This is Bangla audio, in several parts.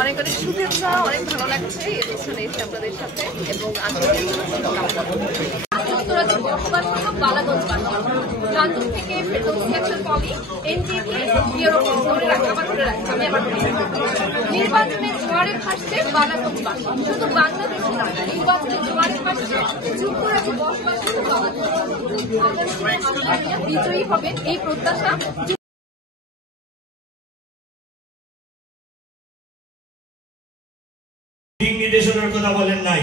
অনেক অনেক শুভেচ্ছা, অনেক ভালো লাগছে এসে আপনাদের সাথে এবং গান্ধী থেকে নির্বাচনের জোয়ারে ভাসছে বালাগঞ্জবাসী, শুধু বাংলাদেশে নয়, নির্বাচনের জোয়ারে ভাসছে যুক্তরাজ্যে বসবাসী বিজয়ী হবেন এই প্রত্যাশা। দিক নির্দেশনার কথা বলেন নাই,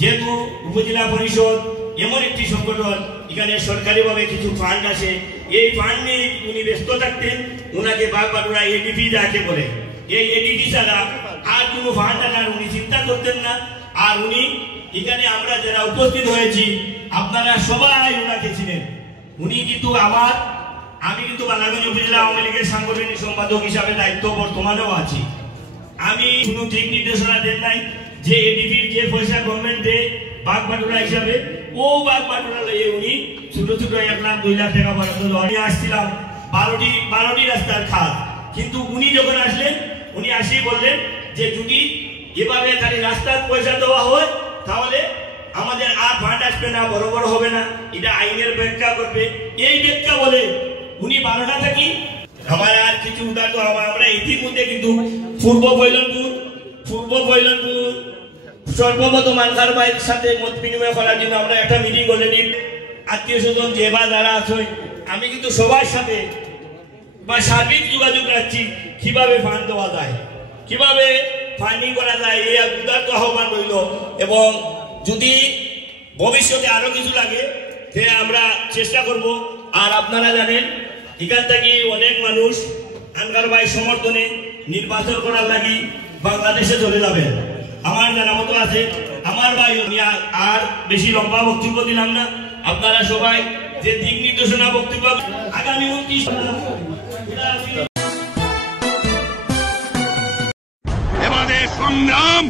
যেহেতু উপজেলা পরিষদ এমন একটি সংগঠন, এখানে সরকারিভাবে কিছু ফান্ড আছে, এই ফান্ড নিয়ে উনি ব্যস্ত থাকতেন। উনাকে বাগবাটুরা এডিপি যাকে বলে, এই এডিপি ছাড়া আর কোনো ফান্ড আনার উনি চিন্তা করতেন না। আর উনি এখানে আমরা যারা উপস্থিত হয়েছি আপনারা সবাই উনাকে চিনেন। উনি কিন্তু আমি কিন্তু বালাগঞ্জ উপজেলা আওয়ামী লীগের সাংগঠনিক সম্পাদক হিসাবে দায়িত্ব বর্তমানেও আছি। আমি কোনো দিক নির্দেশনা দেন নাই যে এডিপির যে পয়সা গভর্নমেন্ট দেয় বাগবাটুরা হিসাবে, ও বাগবাটুরা লইয়ে উনি ছোট ছোট 1 লাখ 2 লাখ টাকা বরাদ্দ আমি আসছিলাম 12টি রাস্তার খাত। কিন্তু উনি যখন আসলেন উনি আসি বললেন যে যদি এভাবে খালি রাস্তার পয়সা দেওয়া হয় তাহলে আমাদের আর ফান্ড আসবে না, বড় বড় হবে না, এটা আইনের ব্যাখ্যা করবে। এই ব্যাখ্যা বলে উনি 12টা থাকি আমার আর কিছু উদাহরণ আমরা ইতিমধ্যে কিন্তু পূর্ব বৈলনপুর সর্বপ্রথম আনসার ভাইয়ের সাথে মত বিনিময় করার জন্য আমরা একটা মিটিং অলরেডি আত্মীয় স্বজন যে বা যারা আছে আমি কিন্তু সবার সাথে বা সার্বিক যোগাযোগ রাখছি কিভাবে ফান্ড দেওয়া যায়, কিভাবে ফান্ডিং করা যায়, এই উদারত আহ্বান রইল। এবং যদি ভবিষ্যতে আরো কিছু লাগে সে আমরা চেষ্টা করব। আর আপনারা জানেন এখান থেকে অনেক মানুষ আনসার ভাই সমর্থনে নির্বাচন করার লাগি বাংলাদেশে চলে যাবেন আমার জানা মতো আছে। আমার ভাই আর বেশি লম্বা বক্তব্য দিলাম না, আপনারা সবাই যে দিক নির্দেশনা বক্তব্য আগামী 29 এবারে সংগ্রাম